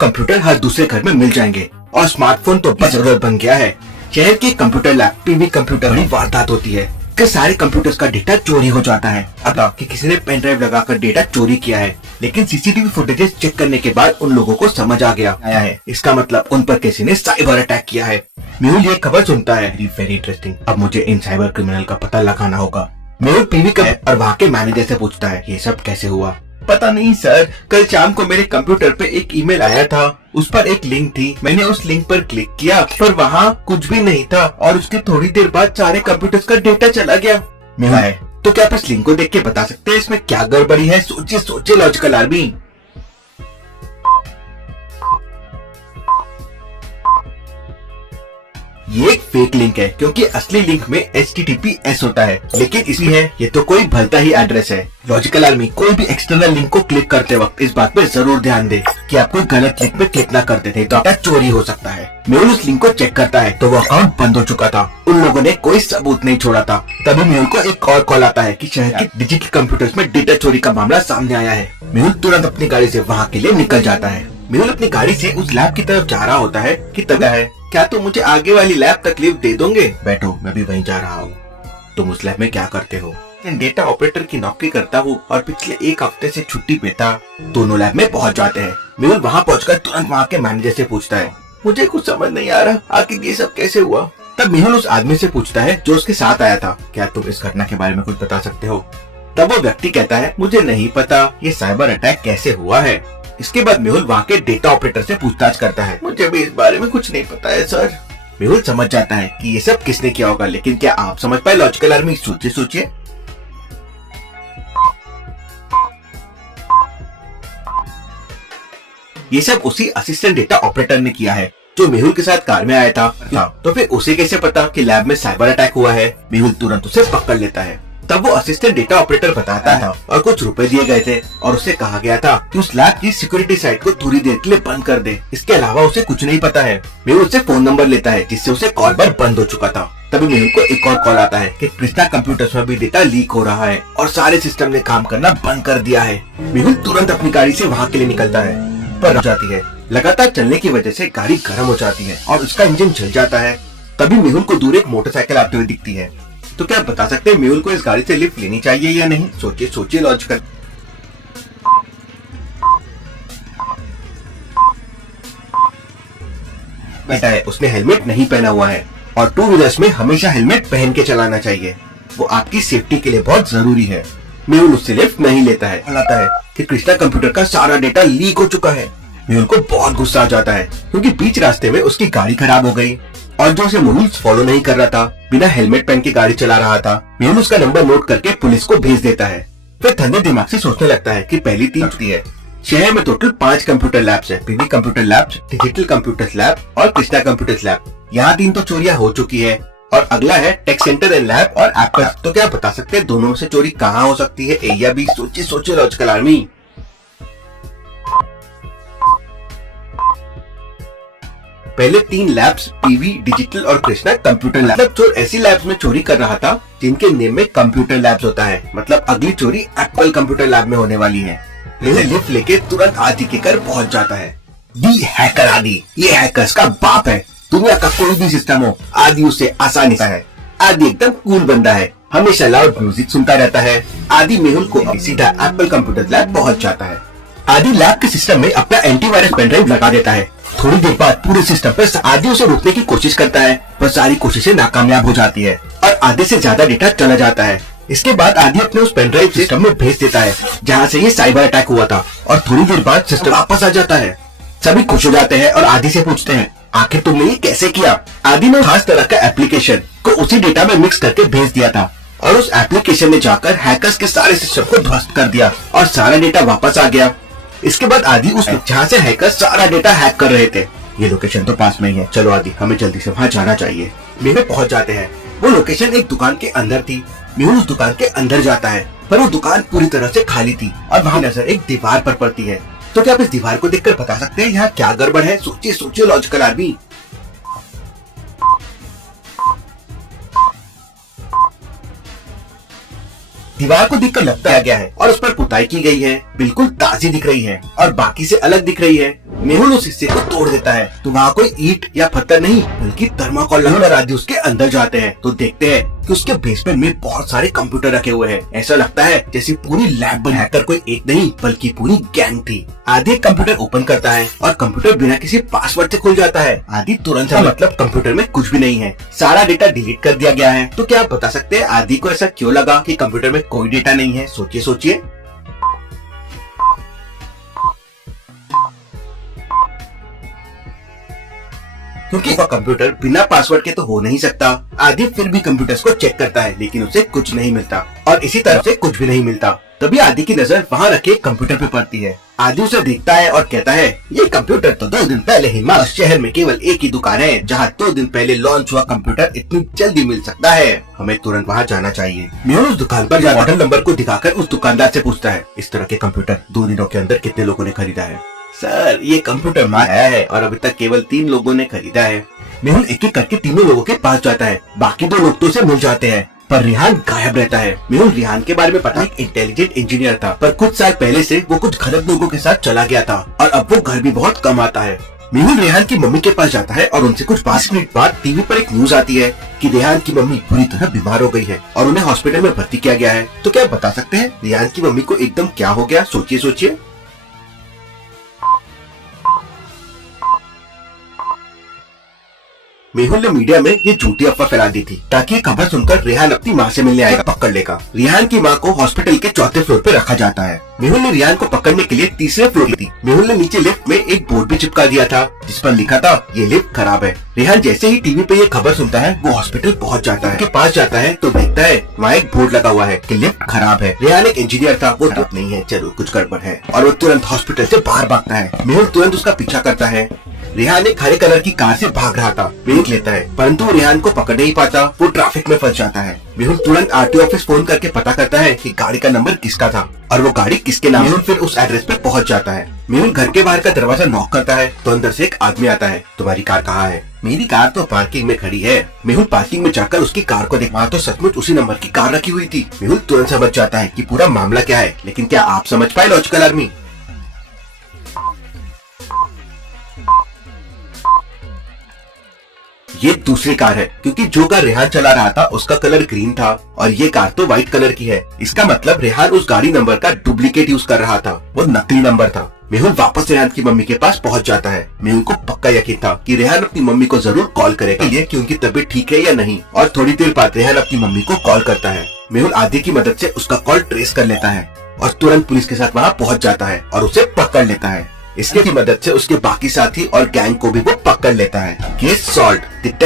Computer हर दूसरे घर में मिल जाएंगे और स्मार्टफोन तो बस जरूरत बन गया है। शहर के कंप्यूटर लैब पीवी कंप्यूटर बड़ी वारदात होती है कि सारे कंप्यूटर्स का डेटा चोरी हो जाता है। अब कि किसी ने पेन ड्राइव लगाकर डेटा चोरी किया है, लेकिन सीसीटीवी फुटेजेस चेक करने के बाद उन लोगों को समझ आ गया है इसका मतलब उन पर किसी ने साइबर अटैक किया है। मेहुल ये खबर सुनता है, वेरी इंटरेस्टिंग, अब मुझे इन साइबर क्रिमिनल का पता लगाना होगा। मेहुल पीवी का और वहाँ के मैनेजर से पूछता है ये सब कैसे हुआ। पता नहीं सर, कल शाम को मेरे कंप्यूटर पे एक ईमेल आया था, उस पर एक लिंक थी, मैंने उस लिंक पर क्लिक किया पर वहाँ कुछ भी नहीं था और उसके थोड़ी देर बाद सारे कंप्यूटर्स का डेटा चला गया। मेहुल तो क्या आप इस लिंक को देख के बता सकते हैं इसमें क्या गड़बड़ी है? सोचिए सोचिए लॉजिकल आर्मी। ये एक फेक लिंक है क्योंकि असली लिंक में HTTPS होता है, लेकिन इसमें है ये तो कोई भलता ही एड्रेस है। लॉजिकल आर्मी कोई भी एक्सटर्नल लिंक को क्लिक करते वक्त इस बात पे जरूर ध्यान दे कि आप कोई गलत लिंक पे क्लिक ना करते थे तो आपका चोरी हो सकता है। मेहुल उस लिंक को चेक करता है तो वो अकाउंट बंद हो चुका था, उन लोगों ने कोई सबूत नहीं छोड़ा था। तभी मेहुल को एक और कॉल आता है कि शहर के डिजिटल कंप्यूटर्स में डेटा चोरी का मामला सामने आया है। मेहुल तुरंत अपनी गाड़ी से वहाँ के लिए निकल जाता है। मेहुल अपनी गाड़ी से उस लैब की तरफ जा रहा होता है कि तब है, क्या तुम मुझे आगे वाली लैब तकलीफ दे दोगे? बैठो, मैं भी वहीं जा रहा हूँ। तुम उस लैब में क्या करते हो? मैं डेटा ऑपरेटर की नौकरी करता हूँ और पिछले एक हफ्ते से छुट्टी पे था। दोनों लैब में पहुँच जाते हैं। मेहुल वहाँ पहुँचकर तुरंत वहाँ के मैनेजर से पूछता है, मुझे कुछ समझ नहीं आ रहा, आखिर ये सब कैसे हुआ? तब मेहुल उस आदमी से पूछता है जो उसके साथ आया था, क्या तुम इस घटना के बारे में कुछ बता सकते हो? तब वो व्यक्ति कहता है, मुझे नहीं पता ये साइबर अटैक कैसे हुआ है। इसके बाद मेहुल वहाँ के डेटा ऑपरेटर से पूछताछ करता है, मुझे भी इस बारे में कुछ नहीं पता है सर। मेहुल समझ जाता है कि ये सब किसने किया होगा, लेकिन क्या आप समझ पाए लॉजिकल आर्मी? सोचिए सोचिए। ये सब उसी असिस्टेंट डेटा ऑपरेटर ने किया है जो मेहुल के साथ कार में आया था। तो फिर उसे कैसे पता कि लैब में साइबर अटैक हुआ है? मेहुल तुरंत उसे पकड़ लेता है। तब वो असिस्टेंट डेटा ऑपरेटर बताता है और कुछ रुपए दिए गए थे और उसे कहा गया था कि उस लैब की सिक्योरिटी साइट को थोड़ी देर के लिए बंद कर दे। इसके अलावा उसे कुछ नहीं पता है। मेहुल उससे फोन नंबर लेता है जिससे उसे कॉल पर बंद हो चुका था। तभी मेहुल को एक और कॉल आता है कि कृष्णा कंप्यूटर्स में भी डेटा लीक हो रहा है और सारे सिस्टम ने काम करना बंद कर दिया है। मेहुल तुरंत अपनी गाड़ी से वहाँ के लिए निकलता है पर रुक जाती है। लगातार चलने की वजह से गाड़ी गर्म हो जाती है और उसका इंजन जल जाता है। तभी मेहुल को दूर एक मोटरसाइकिल आते हुए दिखती है। तो क्या आप बता सकते हैं मेहुल को इस गाड़ी से लिफ्ट लेनी चाहिए या नहीं? सोचिए सोचिए लॉजिकल। बेटा है, उसने हेलमेट नहीं पहना हुआ है और टू व्हीलर्स में हमेशा हेलमेट पहन के चलाना चाहिए, वो आपकी सेफ्टी के लिए बहुत जरूरी है। मेहुल उससे लिफ्ट नहीं लेता है। बताता है कि कृष्णा कंप्यूटर का सारा डेटा लीक हो चुका है। मेहुल को बहुत गुस्सा आ जाता है क्योंकि बीच रास्ते में उसकी गाड़ी खराब हो गई और जो उसे रूल्स फॉलो नहीं कर रहा था, बिना हेलमेट पहन के गाड़ी चला रहा था। मेहुल उसका नंबर नोट करके पुलिस को भेज देता है। फिर ठंडे दिमाग से सोचने लगता है कि पहली 3 छुट्टी है। शहर में टोटल 5 कंप्यूटर लैब्स है, PV computer labs, digital computers lab और कृष्णा कंप्यूटर्स लैब। यहाँ 3 तो चोरियां हो चुकी है और अगला है टेक सेंटर एंड लैब और एप्पल। तो क्या बता सकते हैं दोनों में से चोरी कहाँ हो सकती है, ए या बी? सोचिए सोचिए लॉजिकल आर्मी। पहले 3 लैब्स पीवी, डिजिटल और कृष्णा कंप्यूटर लैब। मतलब चोर ऐसी लैब्स में चोरी कर रहा था जिनके नेम में कंप्यूटर लैब्स होता है। मतलब अगली चोरी एप्पल कंप्यूटर लैब में होने वाली है। मेहुल लिफ्ट लेके तुरंत आदि के घर पहुंच जाता है। दी हैकर आदि, ये हैकर्स का बाप है। दुनिया का कोई भी सिस्टम हो, आदि उसे आसानी से है। आदि एकदम कूल बंदा है, हमेशा लाउड म्यूजिक सुनता रहता है। आदि मेहुल को सीधा एप्पल कंप्यूटर लैब पहुंच जाता है। आदि लैब के सिस्टम में अपना एंटीवायरस पेन ड्राइव लगा देता है। थोड़ी देर बाद पूरे सिस्टम पर आदि उसे रोकने की कोशिश करता है पर सारी कोशिशें नाकामयाब हो जाती है और आधे से ज्यादा डेटा चला जाता है। इसके बाद आदि अपने उस पेन ड्राइव सिस्टम में भेज देता है जहाँ से ये साइबर अटैक हुआ था और थोड़ी देर बाद सिस्टम वापस आ जाता है। सभी खुश हो जाते हैं और आदि से पूछते हैं, आखिर तुमने ये कैसे किया? आदि ने खास तरह का एप्लीकेशन को उसी डेटा में मिक्स करके भेज दिया था और उस एप्लीकेशन ने जाकर हैकर्स के सारे सिस्टम को ध्वस्त कर दिया और सारा डेटा वापस आ गया। इसके बाद आदि उस जहाँ से हैकर्स सारा डेटा हैक कर रहे थे, ये लोकेशन तो पास में ही है, चलो आदि हमें जल्दी से वहाँ जाना चाहिए। मेहुल पहुँच जाते हैं। वो लोकेशन एक दुकान के अंदर थी। मेहुल उस दुकान के अंदर जाता है पर वो दुकान पूरी तरह से खाली थी और वहाँ नजर एक दीवार पर पड़ती है। तो क्या आप इस दीवार को देखकर बता सकते हैं यहाँ क्या गड़बड़ है? सोचिए सोचिए लॉजिकल आर्मी। दीवार को देखकर लगता गया है और उस पर पुताई की गई है, बिल्कुल ताजी दिख रही है और बाकी से अलग दिख रही है। मेहुल उस हिस्से को तोड़ देता है तो वहाँ कोई ईंट या पत्थर नहीं बल्कि थर्माकोल और आदि उसके अंदर जाते हैं तो देखते हैं कि उसके बेसमेंट में बहुत सारे कंप्यूटर रखे हुए हैं। ऐसा लगता है जैसे पूरी लैब बनी हैकर कोई एक नहीं बल्कि पूरी गैंग थी। आदि एक कंप्यूटर ओपन करता है और कंप्यूटर बिना किसी पासवर्ड से खुल जाता है। आदि तुरंत मतलब कंप्यूटर में कुछ भी नहीं है, सारा डेटा डिलीट कर दिया गया है। तो क्या आप बता सकते हैं आदि को ऐसा क्यों लगा कि कंप्यूटर में कोई डेटा नहीं है? सोचिए सोचिए। क्योंकि वो कंप्यूटर बिना पासवर्ड के तो हो नहीं सकता। आदि फिर भी कंप्यूटर्स को चेक करता है लेकिन उसे कुछ नहीं मिलता और इसी तरह से कुछ भी नहीं मिलता। तभी आदि की नजर वहाँ रखे कंप्यूटर पे पड़ती है। आदि उसे देखता है और कहता है ये कंप्यूटर तो 2 दिन पहले ही मार्स शहर में केवल एक ही दुकान है जहाँ 2 दिन पहले लॉन्च हुआ कंप्यूटर इतनी जल्दी मिल सकता है। हमें तुरंत वहाँ जाना चाहिए। मेहुल उस दुकान पर मॉडल नंबर को दिखाकर उस दुकानदार से पूछता है इस तरह के कंप्यूटर 2 दिनों के अंदर कितने लोगों ने खरीदा है? सर ये कंप्यूटर माया है और अभी तक केवल 3 लोगों ने खरीदा है। मेहुल एक एक करके तीनों लोगों के पास जाता है। बाकी 2 लोग तो उसे मिल जाते हैं पर रिहान गायब रहता है। मेहुल रिहान के बारे में पता एक इंटेलिजेंट इंजीनियर था पर कुछ साल पहले से वो कुछ गलत लोगों के साथ चला गया था और अब वो घर भी बहुत कम आता है। मेहुल रेहान की मम्मी के पास जाता है और उनसे कुछ 5 मिनट बाद टीवी पर एक न्यूज आती है कि रेहान की मम्मी बुरी तरह बीमार हो गई है और उन्हें हॉस्पिटल में भर्ती किया गया है। तो क्या आप बता सकते हैं रेहान की मम्मी को एकदम क्या हो गया? सोचिए सोचिए। मेहुल ने मीडिया में ये झूठी अफवाह फैला दी थी ताकि ये खबर सुनकर रेहान अपनी माँ से मिलने आएगा, पकड़ लेगा। रेहान की माँ को हॉस्पिटल के 4थे फ्लोर पे रखा जाता है। मेहुल ने रेहान को पकड़ने के लिए 3रे फ्लोर की थी। मेहुल ने नीचे लिफ्ट में एक बोर्ड भी चिपका दिया था जिस पर लिखा था ये लिफ्ट खराब है। रेहान जैसे ही टीवी पे ये खबर सुनता है वो हॉस्पिटल पहुंच जाता है। के पास जाता है तो देखता है वहाँ एक बोर्ड लगा हुआ है कि लिफ्ट खराब है। रेहान एक इंजीनियर था, वो खराब नहीं है, चलो कुछ गड़बड़ है और वो तुरंत हॉस्पिटल से बाहर भागता है। मेहुल तुरंत उसका पीछा करता है। रेहान एक हरे कलर की कार से भाग रहा था, ब्रेक लेता है परंतु रेहान को पकड़ नहीं पाता, वो ट्रैफिक में फंस जाता है। मेहुल तुरंत आरटीओ ऑफिस फोन करके पता करता है कि गाड़ी का नंबर किसका था और वो गाड़ी किसके नाम। मेहुल फिर उस एड्रेस पे पहुंच जाता है। मेहुल घर के बाहर का दरवाजा नॉक करता है तो अंदर से एक आदमी आता है। तुम्हारी कार कहाँ है? मेरी कार तो पार्किंग में खड़ी है। मेहुल पार्किंग में जाकर उसकी कार को देखा तो सचमुच उसी नंबर की कार रखी हुई थी। मेहुल तुरंत समझ जाता है कि पूरा मामला क्या है, लेकिन क्या आप समझ पाए लॉजिकल आर्मी? ये दूसरी कार है क्योंकि जो कार रेहान चला रहा था उसका कलर ग्रीन था और ये कार तो व्हाइट कलर की है। इसका मतलब रेहान उस गाड़ी नंबर का डुप्लीकेट यूज कर रहा था, वो नकली नंबर था। मेहुल वापस रेहान की मम्मी के पास पहुंच जाता है। मेहुल को पक्का यकीन था कि रेहान अपनी मम्मी को जरूर कॉल करेगा कि उनकी तबीयत ठीक है या नहीं, और थोड़ी देर बाद रेहान अपनी मम्मी को कॉल करता है। मेहुल आदि की मदद से उसका कॉल ट्रेस कर लेता है और तुरंत पुलिस के साथ वहाँ पहुँच जाता है और उसे पकड़ लेता है। इसके मदद से उसके बाकी साथी और गैंग को भी वो पकड़ लेता है। Case solve.